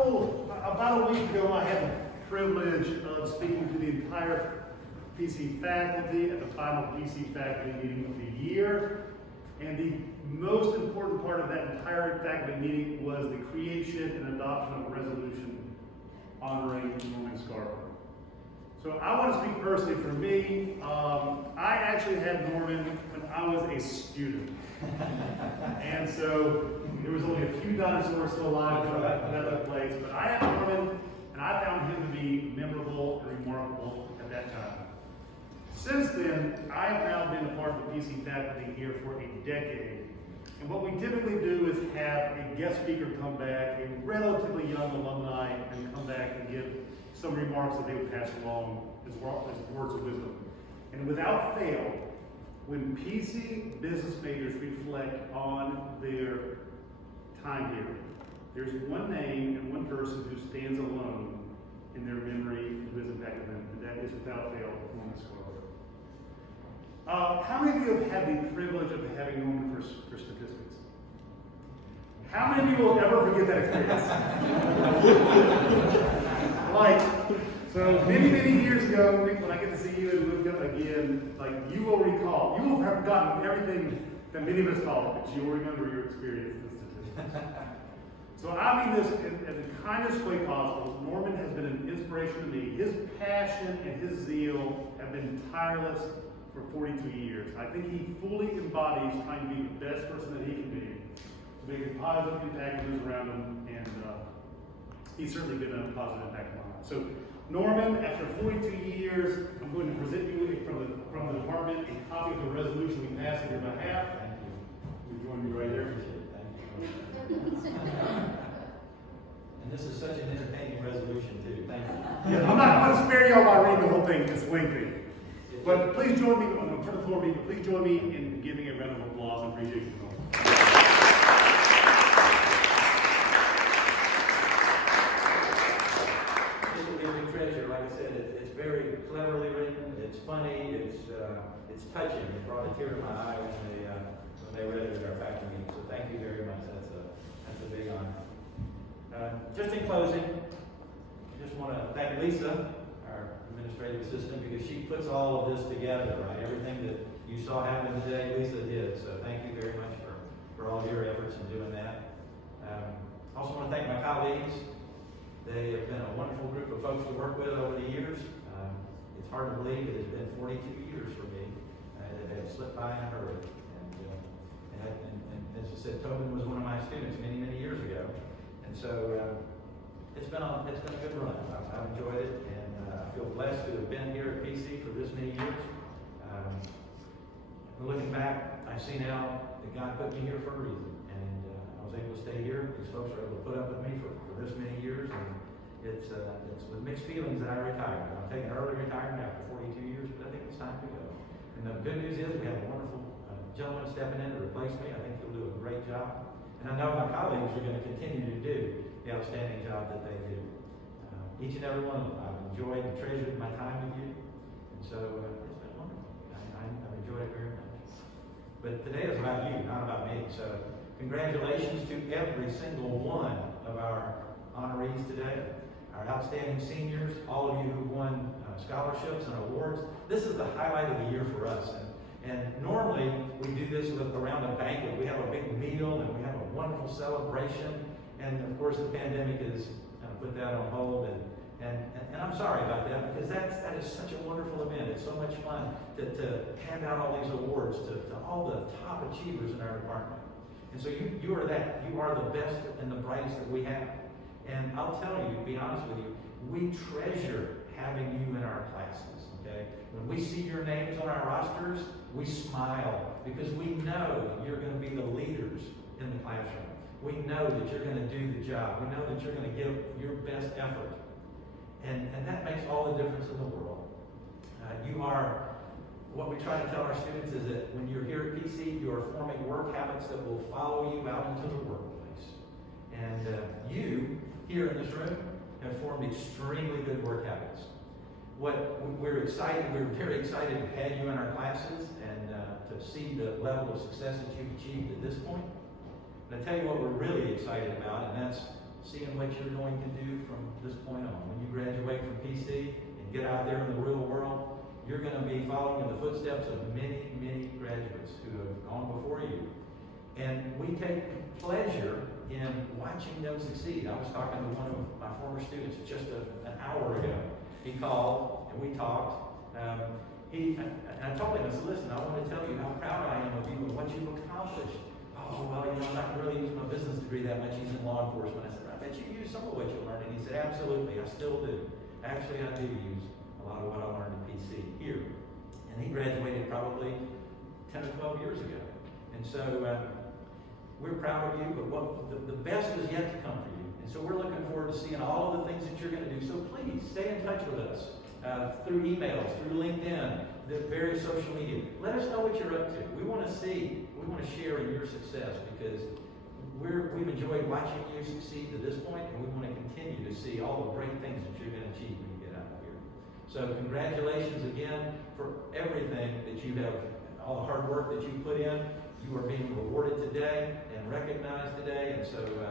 About a week ago, I had the privilege of speaking to the entire PC faculty at the final PC faculty meeting of the year. And the most important part of that entire faculty meeting was the creation and adoption of a resolution honoring Norman Scarborough. So I want to speak personally for me. I actually had Norman when I was a student. And so there was only a few dinosaurs still alive when that took place. But I had Norman, and I found him to be memorable and remarkable at that time. Since then, I have now been a part of the PC faculty here for a decade. And what we typically do is have a guest speaker come back, a relatively young alumni, and come back and give some remarks that they would pass along as words of wisdom. And without fail, when PC business majors reflect on their time here, there's one name and one person who stands alone in their memory who has impacted them, and that is without fail Norman Scarborough. How many of you have had the privilege of having Norman for statistics? How many of you will ever forget that experience? So many years ago, when I get to see you and look up again, you will recall, you will have forgotten everything that many of us call it, but you will remember your experience in statistics. So I mean this in the kindest way possible. Norman has been an inspiration to me. His passion and his zeal have been tireless for 42 years. I think he fully embodies trying to be the best person that he can be, to make a positive impact on those around him, and he's certainly been a positive impact on mine. So Norman, after 42 years, I'm going to present you from the department a copy of the resolution we passed on your behalf. Thank you. You join me right there. Thank you. And this is such an entertaining resolution too. Thank you. Yeah, I'm not going to spare y'all by reading the whole thing. It's lengthy. But please join me, I'm going to turn the floor to me, but please join me in giving a round of applause and appreciation. It's a treasure. Like I said, it's very cleverly written, it's funny, it's touching. It brought a tear to my eye when they read it at our faculty meeting. So thank you very much. That's a big honor. Just in closing, I just want to thank Lisa, our administrative assistant, because she puts all of this together, right? Everything that you saw happen today, Lisa did. So thank you very much for all your efforts in doing that. I also want to thank my colleagues. They have been a wonderful group of folks to work with over the years. It's hard to believe it has been 42 years for me. It had slipped by in a hurry. And as I said, Tobin was one of my students many years ago. And so it's been a good run. I've enjoyed it, and I feel blessed to have been here at PC for this many years. Looking back, I see now that God put me here for a reason, and I was able to stay here. These folks were able to put up with me for this many years, and it's with mixed feelings that I retired. I'm taking early retirement after 42 years, but I think it's time to go. And the good news is we have a wonderful gentleman stepping in to replace me. I think he'll do a great job. And I know my colleagues are going to continue to do the outstanding job that they do. Each and every one of them, I've enjoyed and treasured my time with you. And so it's been wonderful. I've enjoyed it very much. But today is about you, not about me. So congratulations to every single one of our honorees today, our outstanding seniors, all of you who won scholarships and awards. This is the highlight of the year for us. And normally we do this around a banquet. We have a big meal and we have a wonderful celebration. And of course the pandemic has put that on hold. And I'm sorry about that, because that is such a wonderful event. It's so much fun to hand out all these awards to all the top achievers in our department. And so you are that. You are the best and the brightest that we have. And I'll tell you, to be honest with you, we treasure having you in our classes, okay? When we see your names on our rosters, we smile, because we know that you're going to be the leaders in the classroom. We know that you're going to do the job. We know that you're going to give your best effort. And that makes all the difference in the world. You are, what we try to tell our students is that when you're here at PC, you are forming work habits that will follow you out into the workplace. And you, here in this room, have formed extremely good work habits. We're very excited to have you in our classes and to see the level of success that you've achieved at this point. And I tell you what we're really excited about, and that's seeing what you're going to do from this point on. When you graduate from PC and get out there in the real world, you're going to be following in the footsteps of many, many graduates who have gone before you. And we take pleasure in watching them succeed. I was talking to one of my former students just an hour ago. He called and we talked. I told him, I said, listen, I want to tell you how proud I am of you and what you've accomplished. Oh, well, I'm not really using my business degree that much. He's in law enforcement. I said, I bet you use some of what you learned. And he said, absolutely, I still do. Actually, I do use a lot of what I learned in PC here. And he graduated probably 10 or 12 years ago. And so we're proud of you, but the best is yet to come for you. And so we're looking forward to seeing all of the things that you're going to do. So please stay in touch with us through emails, through LinkedIn, the various social media. Let us know what you're up to. We want to see, we want to share in your success because we've enjoyed watching you succeed to this point, and we want to continue to see all the great things that you're going to achieve when you get out of here. So congratulations again for everything that you have, all the hard work that you put in. You are being rewarded today and recognized today, and so for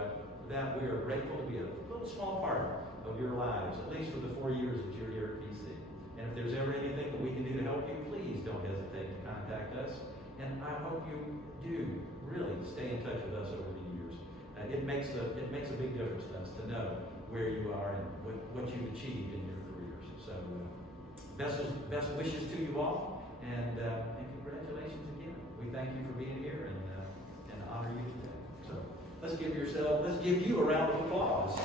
that we are grateful to be a little small part of your lives, at least for the 4 years that you're here at PC. And if there's ever anything that we can do to help you, please don't hesitate to contact us. And I hope you do really stay in touch with us over the years. It makes a big difference to us to know where you are and what you've achieved in your careers. So best wishes to you all, and congratulations again. We thank you for being here and honor you today. So let's give you a round of applause.